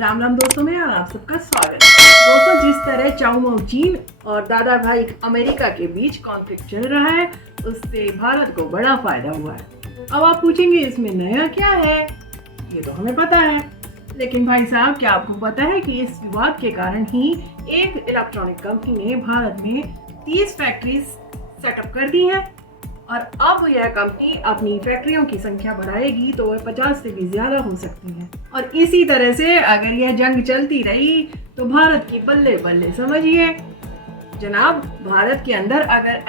राम राम दोस्तों में और आप सबका स्वागत है। दोस्तों, जिस तरह चाउ माउ चीन और दादा भाई अमेरिका के बीच कॉन्फ्लिक्ट चल रहा है, उससे भारत को बड़ा फायदा हुआ है। अब आप पूछेंगे इसमें नया क्या है? ये तो हमें पता है, लेकिन भाई साहब, क्या आपको पता है कि इस विवाद के कारण ही एक इलेक्ट्रॉनिक कंपनी ने भारत में 30 फैक्ट्रीज सेटअप कर दी है और अब यह कंपनी अपनी फैक्ट्रियों की संख्या बढ़ाएगी तो वह 50 से भी ज्यादा हो सकती है। और इसी तरह से अगर यह जंग चलती रही तो भारत की बल्ले बल्ले समझिए जनाब। भारत के अंदर अगर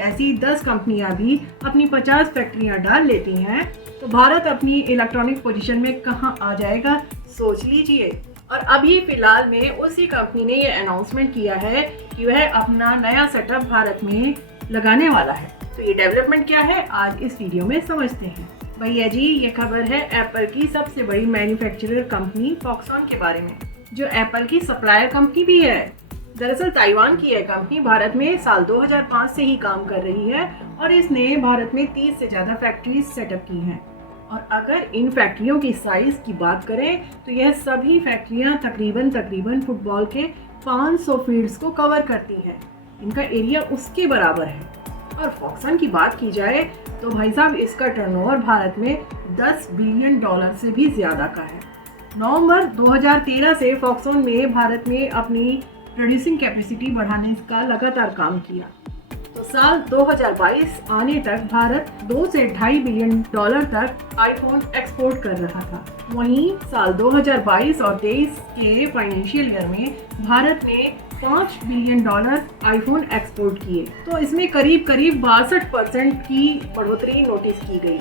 ऐसी 10 कंपनियां भी अपनी 50 फैक्ट्रियां डाल लेती हैं तो भारत अपनी इलेक्ट्रॉनिक पोजीशन में कहां आ जाएगा, सोच लीजिए। और अभी फिलहाल में उसी कंपनी ने ये अनाउंसमेंट किया है कि वह अपना नया सेटअप भारत में लगाने वाला है। तो ये डेवलपमेंट क्या है, आज इस वीडियो में समझते हैं। भैया जी, ये खबर है एप्पल की सबसे बड़ी मैन्युफैक्चरर कंपनी फॉक्सकॉन के बारे में, जो एप्पल की सप्लायर कंपनी भी है। दरअसल ताइवान की यह कंपनी भारत में साल 2005 से ही काम कर रही है और इसने भारत में 30 से ज्यादा फैक्ट्रीज सेटअप की हैं। और अगर इन फैक्ट्रियों की साइज की बात करें तो यह सभी फैक्ट्रियां तकरीबन फुटबॉल के 500 फील्ड्स को कवर करती हैं। इनका एरिया उसके बराबर है। और फॉक्सकॉन की बात की जाए तो भाई साहब, इसका टर्नओवर भारत में $10 बिलियन से भी ज्यादा का है। नवंबर 2013 से फॉक्सकॉन ने भारत में अपनी प्रोड्यूसिंग कैपेसिटी बढ़ाने का लगातार काम किया। तो साल 2022 आने तक भारत $2 से $2.5 बिलियन तक आईफोन एक्सपोर्ट कर रहा था। वहीं साल 2022 और 23 के फाइनेंशियल ईयर में भारत ने $5 बिलियन आईफोन एक्सपोर्ट किए। तो इसमें करीब 62% की बढ़ोतरी नोटिस की गई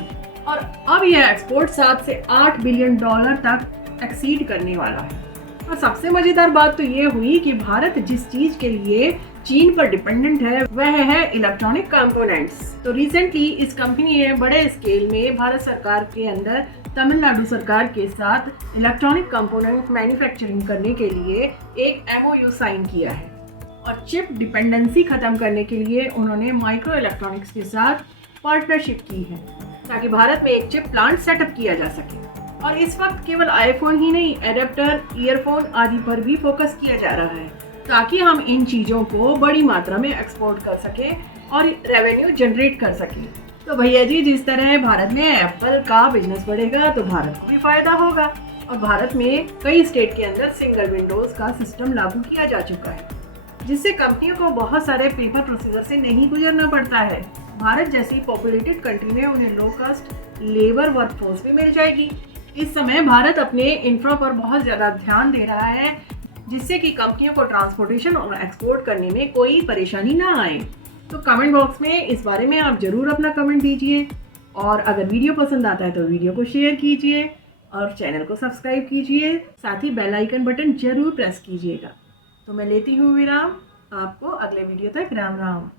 और अब यह एक्सपोर्ट 7 से $8 बिलियन तक एक्सीड करने वाला है। और सबसे मजेदार बात तो ये हुई कि भारत जिस चीज के लिए चीन पर डिपेंडेंट है वह है इलेक्ट्रॉनिक कंपोनेंट्स। तो रिसेंटली इस कंपनी ने बड़े स्केल में भारत सरकार के अंदर तमिलनाडु सरकार के साथ इलेक्ट्रॉनिक कंपोनेंट मैन्युफैक्चरिंग करने के लिए एक MOU साइन किया है। और चिप डिपेंडेंसी खत्म करने के लिए उन्होंने माइक्रो इलेक्ट्रॉनिक्स के साथ पार्टनरशिप की है ताकि भारत में एक चिप प्लांट सेटअप किया जा सके। और इस वक्त केवल आईफोन ही नहीं, एडेप्टर, ईयरफोन आदि पर भी फोकस किया जा रहा है ताकि हम इन चीज़ों को बड़ी मात्रा में एक्सपोर्ट कर सकें और रेवेन्यू जनरेट कर सकें। तो भैया जी, जिस तरह भारत में एप्पल का बिजनेस बढ़ेगा तो भारत को भी फायदा होगा। और भारत में कई स्टेट के अंदर सिंगल विंडोज का सिस्टम लागू किया जा चुका है, जिससे कंपनियों को बहुत सारे पेपर प्रोसीजर से नहीं गुजरना पड़ता है। भारत जैसी पॉपुलेटेड कंट्री में उन्हें लो कॉस्ट लेबर वर्कफोर्स भी मिल जाएगी। इस समय भारत अपने इंफ्रा पर बहुत ज़्यादा ध्यान दे रहा है, जिससे कि कंपनियों को ट्रांसपोर्टेशन और एक्सपोर्ट करने में कोई परेशानी ना आए। तो कमेंट बॉक्स में इस बारे में आप ज़रूर अपना कमेंट दीजिए और अगर वीडियो पसंद आता है तो वीडियो को शेयर कीजिए और चैनल को सब्सक्राइब कीजिए। साथ ही बेल आइकन बटन जरूर प्रेस कीजिएगा। तो मैं लेती हूँ विराम। आपको अगले वीडियो तक राम राम।